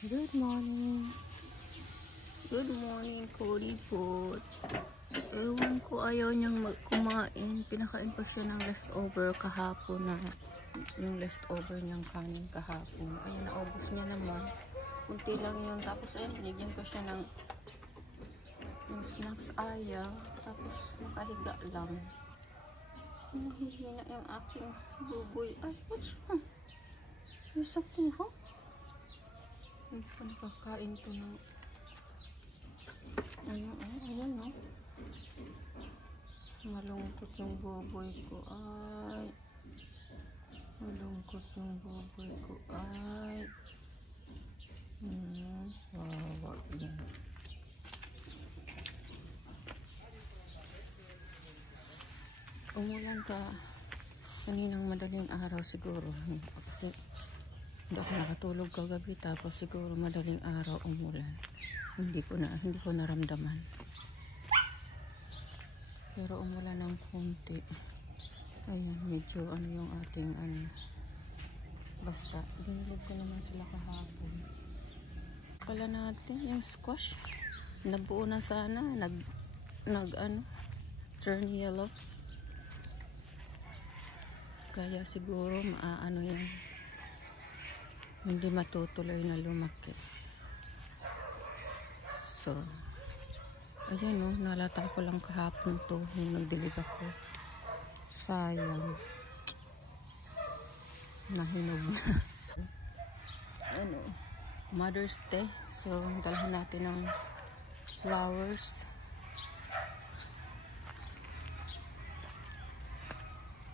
Good morning. Good morning, Kuripot. Ewan ko, ayaw niyang kumain. Pinakain ko siya ng leftover kahapon na yung leftover niyang kanin kahapon. Ayun, naubos niya naman. Kunti lang yun. Tapos ayun, binigyan ko siya ng snacks ayaw. Tapos nakahiga lang. Nahihina yung aking buboy. Ay, what's wrong? There's something wrong. Ay, nakakain to ng ayan no. Malungkot yung buboy ko. Ay, malungkot yung buboy ko. Ay, wawa yan. Umulan ka kaninang madaling araw siguro kasi hindi ako nakatulog kagabi, tapos siguro madaling araw umulan. Hindi ko naramdaman, pero umulan ng konti. Ayan, medyo yung ating basa. Dinilid ko naman sila kahapon. Pala natin yung squash nabuo na sana, turn yellow. Kaya siguro yan, hindi matutuloy na lumaki. So, ayan o, nalata ko lang kahapon to nung nagdilig ako. Sayang, nahinog na. Ano, Mother's Day. So, dalhin natin ng flowers.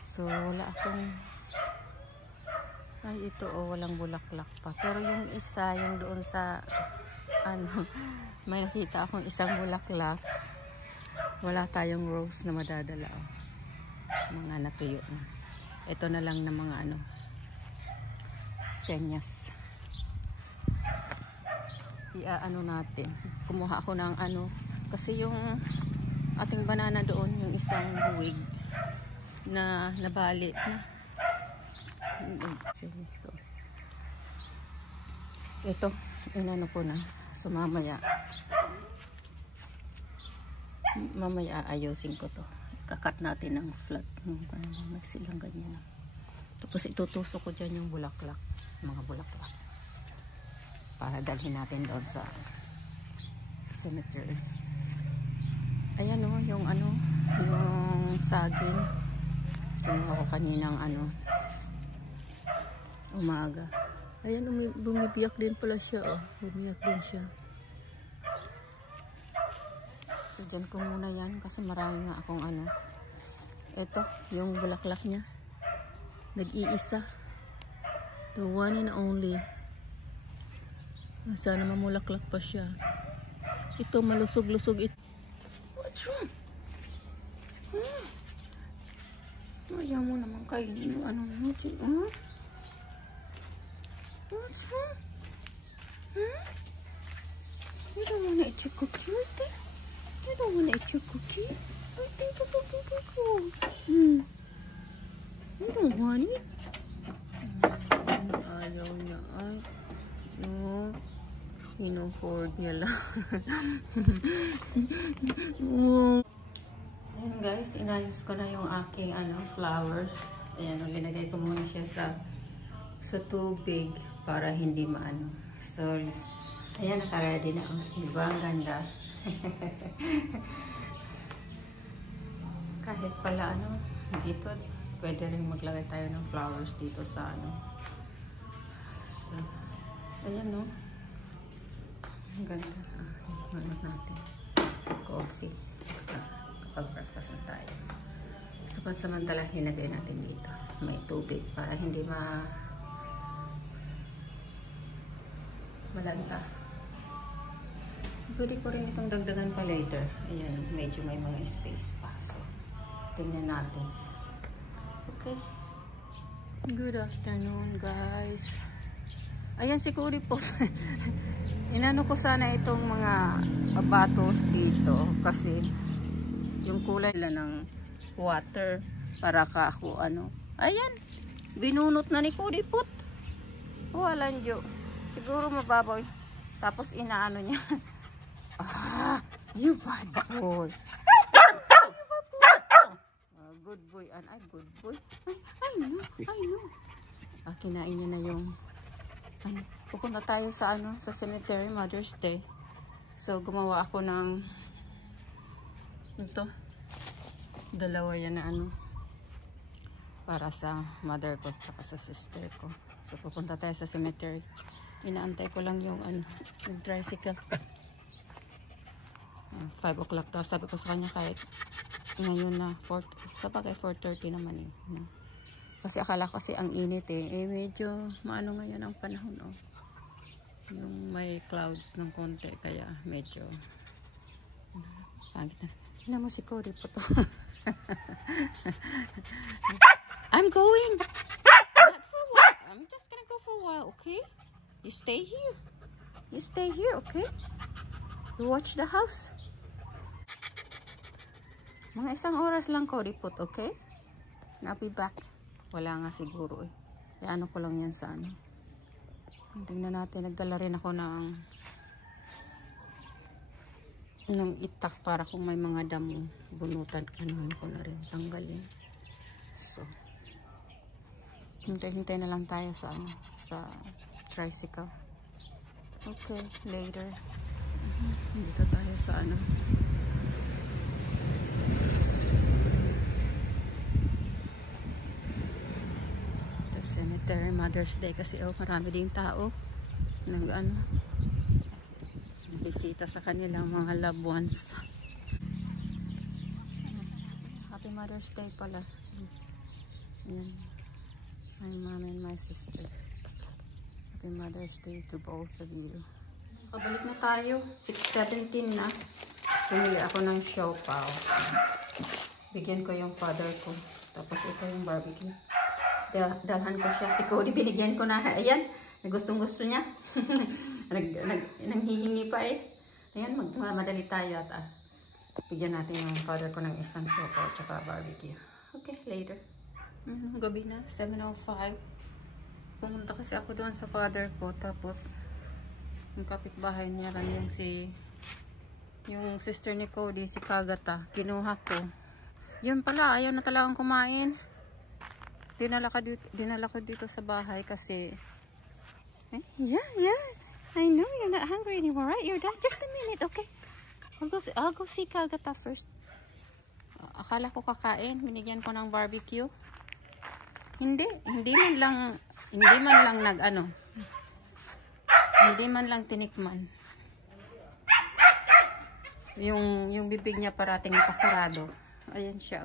So, wala akong ito walang bulaklak pa. Pero yung isa, yung doon sa may nakita akong isang bulaklak. Wala tayong rose na madadala. Mga natuyo na. Ito na lang na mga senyas. Natin. Kumuha ako ng kasi yung ating banana doon, yung isang buwig na nabali na. Ito, inano ko na. So mamaya ayusin ko to. Kakat natin ng flat. Magsilang ganyan. Tapos itutusok ko dyan yung bulaklak. Mga bulaklak. Para dalhin natin doon sa cemetery. Ayan o, yung saging. Kinuha ko kaninang umaga. Ayan, bumibiyak din pala siya. Bumiyak din siya. So, dyan ko muna yan kasi marami nga akong ito, yung bulaklak niya. Nag-iisa. The one and only. Sana mamulaklak pa siya. Ito, malusog-lusog ito. What's wrong? Ayaw mo naman kainin yung What's wrong? You don't want to eat your cookie, right? You don't want to eat your cookie. You don't want it? Ayaw niya. Ay, no. Hino-hoard niya lang. Ayan guys, inayos ko na yung aking flowers. Ayan, linagay ko muna siya sa tubig para hindi maano. So, ayan, naka-ready na. Diba? Ang ganda. Kahit pala dito, pwede rin maglagay tayo ng flowers dito sa So, ayan no. Ang ganda. Natin. Coffee. Kapag breakfast na tayo. So, pansamantala, hinagay natin dito. May tubig para hindi malanta. Pwede ko rin itong dagdagan pa later. Ayan, medyo may mga space pa. So, tingnan natin. Okay. Good afternoon, guys. Ayan si Kuripot. Inano ko sana itong mga bottles dito kasi yung kulay nila ng water para ayan, binunot na ni Kuripot. Walang jo. Siguro mababaw. Tapos inaano niya. You bad boy. Good boy. Ay, good boy. Ay, no. Kinain niya na yung pupunta tayo sa sa cemetery, Mother's Day. So, gumawa ako ng dalawa yan na para sa mother ko at sa sister ko. So, pupunta tayo sa cemetery. Inaantay ko lang yung yung tricycle. 5 o'clock daw. Sabi ko sa kanya kahit ngayon na 4:30 naman kasi akala ko kasi ang init medyo maano ngayon ang panahon yung may clouds ng konti kaya medyo pangit na. Tingnan mo si Cody po to. I'm going not for a while. I'm just gonna go for a while, okay? You stay here, okay? You watch the house. Mga 1 oras lang ko report, okay? I'll be back. Wala nga siguro Kaya ko lang yan sa Tingnan natin. Nagdala rin ako ng itak para kung may mga damo bunutan. Anuhin ko na rin. Tanggalin. So, hintay na lang tayo sa tricycle. Okay, later. Dito tayo sa cemetery, Mother's Day kasi marami ding tao bisita sa kanilang mga loved ones. Happy Mother's Day pala. Yan. My mom and my sister. Happy Mother's Day to both of you. Pabalik na tayo. 6:17 na. Pumili ako ng siopaw. Bigyan ko yung father ko. Tapos ito yung barbecue. Dalhan ko siya. Si Cody, binigyan ko na. Ayan, gustong-gusto niya. Nanghihingi pa Ayan, madali tayo at bigyan natin yung father ko ng isang siopaw at saka barbecue. Okay, later. Gabi na, 7:05. Pumunta kasi ako doon sa father ko. Tapos, yung kapitbahay niya lang yung sister ni Cody, si Kagata. Kinuha ko. Yun pala, ayaw na talagang kumain. Dinala ko dito sa bahay kasi yeah, I know you're not hungry anymore, right? You're done. Just a minute, okay? I'll go see Kagata first. Akala ko kakain, binigyan ko ng barbecue. Hindi man lang tinikman. Yung bibig niya parating nakasarado. Ayan siya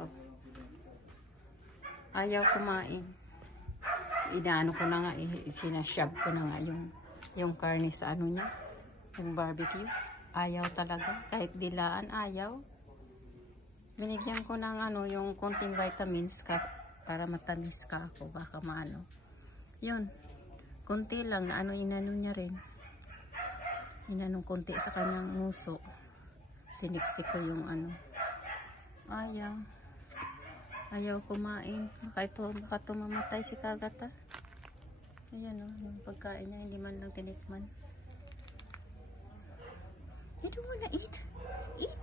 Ayaw kumain. Inaano ko na nga, sinashab ko na nga yung karne sa niya, yung barbecue. Ayaw talaga, kahit dilaan, ayaw. Binigyan ko ng yung konting vitamins para matamis ka ako, baka maano. Yun, konti lang na inano niya rin. Inanong konti sa kanyang nguso. Siniksik ko yung Ayaw kumain. Baka mamatay si Kagata. Ayan yung pagkain niya, hindi man lang tinikman. You don't wanna eat? Eat?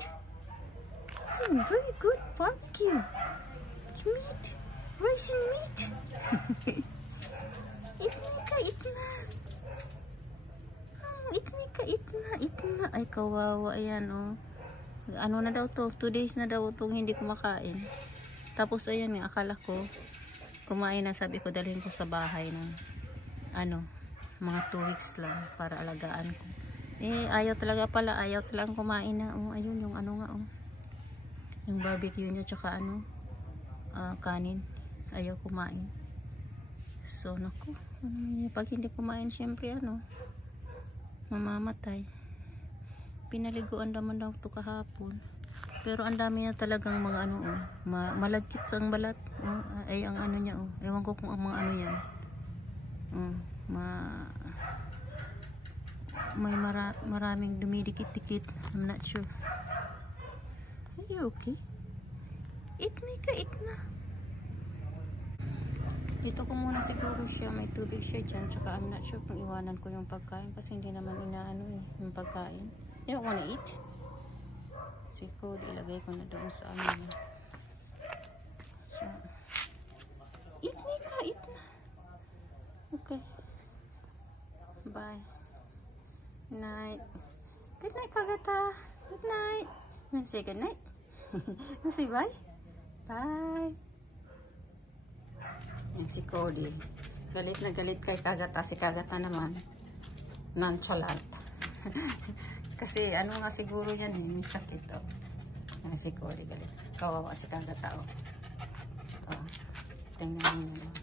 It's a very good barbecue. Meat. Where's your meat? Eat na. Ay, kawawa. Ayan na daw to? 2 days na daw itong hindi kumakain. Tapos ayan akala ko kumain na, sabi ko dalhin ko sa bahay ng mga 2 weeks lang para alagaan ko. Ayaw talagang kumain na. Ayun yung yung barbecue niya tsaka kanin. Ayaw kumain. So naku, pag hindi kumain syempre mamamatay. Pinaliguan naman daw to kahapon. Pero ang dami niya talagang mga malagkit ang balat. Ay ang niya Ewan ko kung ang mga niya. May maraming dumidikit-dikit. I'm not sure. Are you okay? Eat na. Dito ko muna siguro siya. May tubig siya dyan. Tsaka I'm not sure kung iwanan ko yung pagkain. Kasi hindi naman inaano eh, yung pagkain. You don't wanna eat? Siguro ilagay ko na doon sa ano niya. So, eat na ka, eat na. Okay. Bye. Night. Good night, Kagata. Good night. Wanna say good night? Wanna say bye? Bye. Yan si Cody. Galit na galit kay Kagata. Si Kagata naman nonchalant. Kasi ano nga siguro yan eh. May sakit oh. Yan si Cody galit. Kawawa si Kagata oh. Oh. Tingnan mo naman.